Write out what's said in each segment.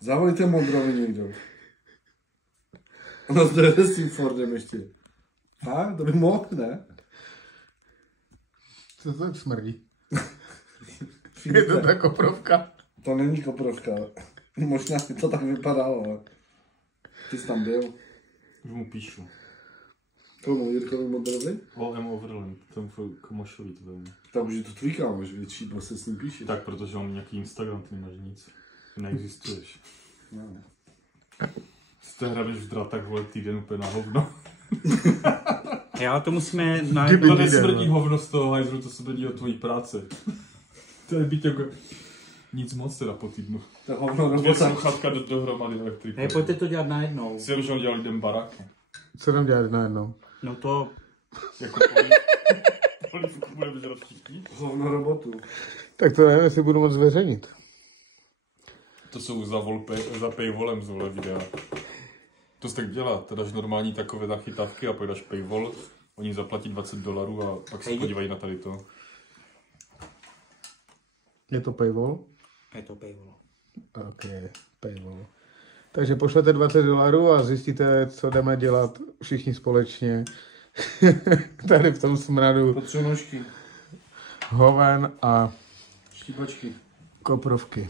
Zavolejte Modrovi někdo. Ono zde s tím Fordem ještě. Fakt? To by mohl, ne? Co to tak smrdí? Je to ta koprovka? To není koprovka. Možná to tak vypadalo, ale... Ty jsi tam byl. Už mu píšu. Komu? Jirkovi Modrovi? OM Overland, tomu kamošovi to vím. Tak už je to tvůj kámoš, větší, prostě s ním píšeš. Tak, protože on nějaký Instagram, ty nemáš nic. Ty neexistuješ. No. Jste hrabeš v drátách, vole, týden úplně na hovno. Já to musíme To nesmrdí hovno z toho hajzru, to smrdí o tvojí práci. To je být jako... Nic moc teda po týdnu. To hovno Dvě sluchatka dohromady elektriky. Ne, pojďte to dělat najednou. Si že on dělal lidem baráky. Co tam dělat najednou? No to... Jako polívku budeme dělat všichni. Hovno robotu. Tak to nevím, jestli budu moc zveřejnit. To jsou za paywallem zvolé videa. To se tak dělá, teda dáš normální takové nachytávky a pak dáš paywall, oni zaplatí $20 a pak se podívají na tady to. Je to paywall? Je to paywall. Ok, paywall. Takže pošlete $20 a zjistíte, co jdeme dělat všichni společně. Tady v tom smradu. Potřebuji nožky. Hoven a Štípačky. koprovky.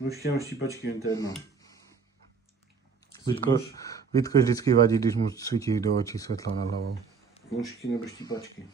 Nožky a štípačky, jen to jedno. Vítko vždycky vadí, když mu svítí do očí světlo nad hlavou. Nožky nebo štípačky.